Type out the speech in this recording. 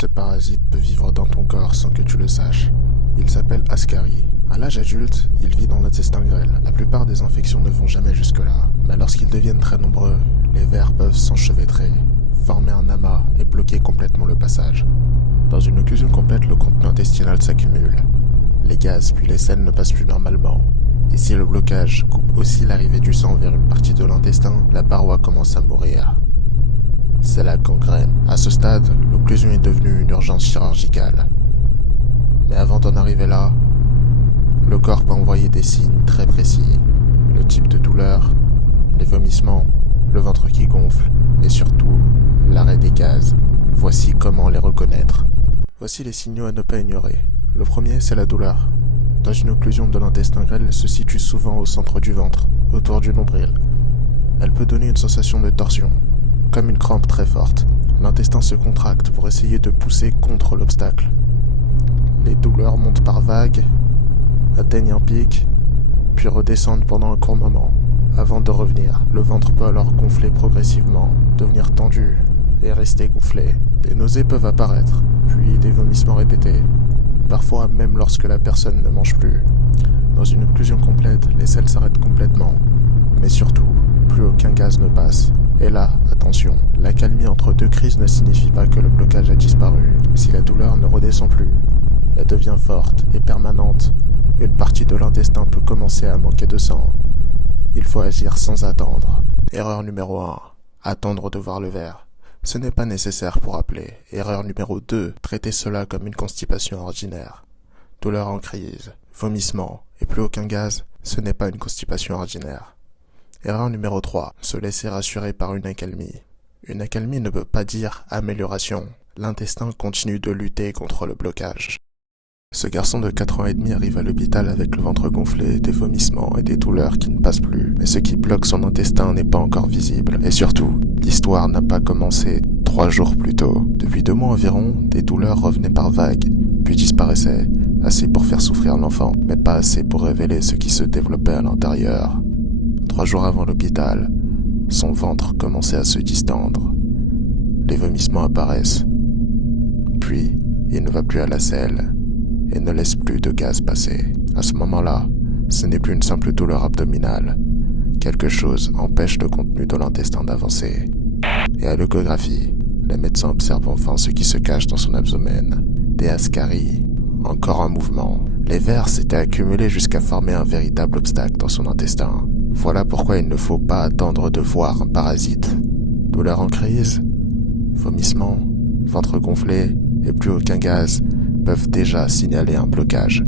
Ce parasite peut vivre dans ton corps sans que tu le saches. Il s'appelle Ascaris. À l'âge adulte, il vit dans l'intestin grêle. La plupart des infections ne vont jamais jusque-là. Mais lorsqu'ils deviennent très nombreux, les vers peuvent s'enchevêtrer, former un amas et bloquer complètement le passage. Dans une occlusion complète, le contenu intestinal s'accumule. Les gaz puis les selles ne passent plus normalement. Et si le blocage coupe aussi l'arrivée du sang vers une partie de l'intestin, la paroi commence à mourir. C'est la gangrène. À ce stade, l'occlusion est devenue une urgence chirurgicale. Mais avant d'en arriver là, le corps peut envoyer des signes très précis. Le type de douleur, les vomissements, le ventre qui gonfle et surtout l'arrêt des gaz. Voici comment les reconnaître. Voici les signaux à ne pas ignorer. Le premier, c'est la douleur. Dans une occlusion de l'intestin grêle, elle se situe souvent au centre du ventre, autour du nombril. Elle peut donner une sensation de torsion, comme une crampe très forte. L'intestin se contracte pour essayer de pousser contre l'obstacle. Les douleurs montent par vagues, atteignent un pic, puis redescendent pendant un court moment. Avant de revenir, le ventre peut alors gonfler progressivement, devenir tendu et rester gonflé. Des nausées peuvent apparaître, puis des vomissements répétés, parfois même lorsque la personne ne mange plus. Dans une occlusion complète, les selles s'arrêtent complètement, mais surtout, plus aucun gaz ne passe. Et là, attention, l'accalmie entre deux crises ne signifie pas que le blocage a disparu. Si la douleur ne redescend plus, elle devient forte et permanente, une partie de l'intestin peut commencer à manquer de sang. Il faut agir sans attendre. Erreur numéro 1, attendre de voir le ver. Ce n'est pas nécessaire pour appeler. Erreur numéro 2, traiter cela comme une constipation ordinaire. Douleur en crise, vomissement et plus aucun gaz, ce n'est pas une constipation ordinaire. Erreur numéro 3, se laisser rassurer par une accalmie. Une accalmie ne veut pas dire amélioration. L'intestin continue de lutter contre le blocage. Ce garçon de 4 ans et demi arrive à l'hôpital avec le ventre gonflé, des vomissements et des douleurs qui ne passent plus. Mais ce qui bloque son intestin n'est pas encore visible. Et surtout, l'histoire n'a pas commencé 3 jours plus tôt. Depuis 2 mois environ, des douleurs revenaient par vagues, puis disparaissaient. Assez pour faire souffrir l'enfant, mais pas assez pour révéler ce qui se développait à l'intérieur. 3 jours avant l'hôpital, son ventre commençait à se distendre. Les vomissements apparaissent. Puis, il ne va plus à la selle et ne laisse plus de gaz passer. À ce moment-là, ce n'est plus une simple douleur abdominale. Quelque chose empêche le contenu de l'intestin d'avancer. Et à l'échographie, les médecins observent enfin ce qui se cache dans son abdomen. Des ascaris, encore un mouvement. Les vers s'étaient accumulés jusqu'à former un véritable obstacle dans son intestin. Voilà pourquoi il ne faut pas attendre de voir un parasite. Douleur en crise, vomissement, ventre gonflé et plus aucun gaz peuvent déjà signaler un blocage.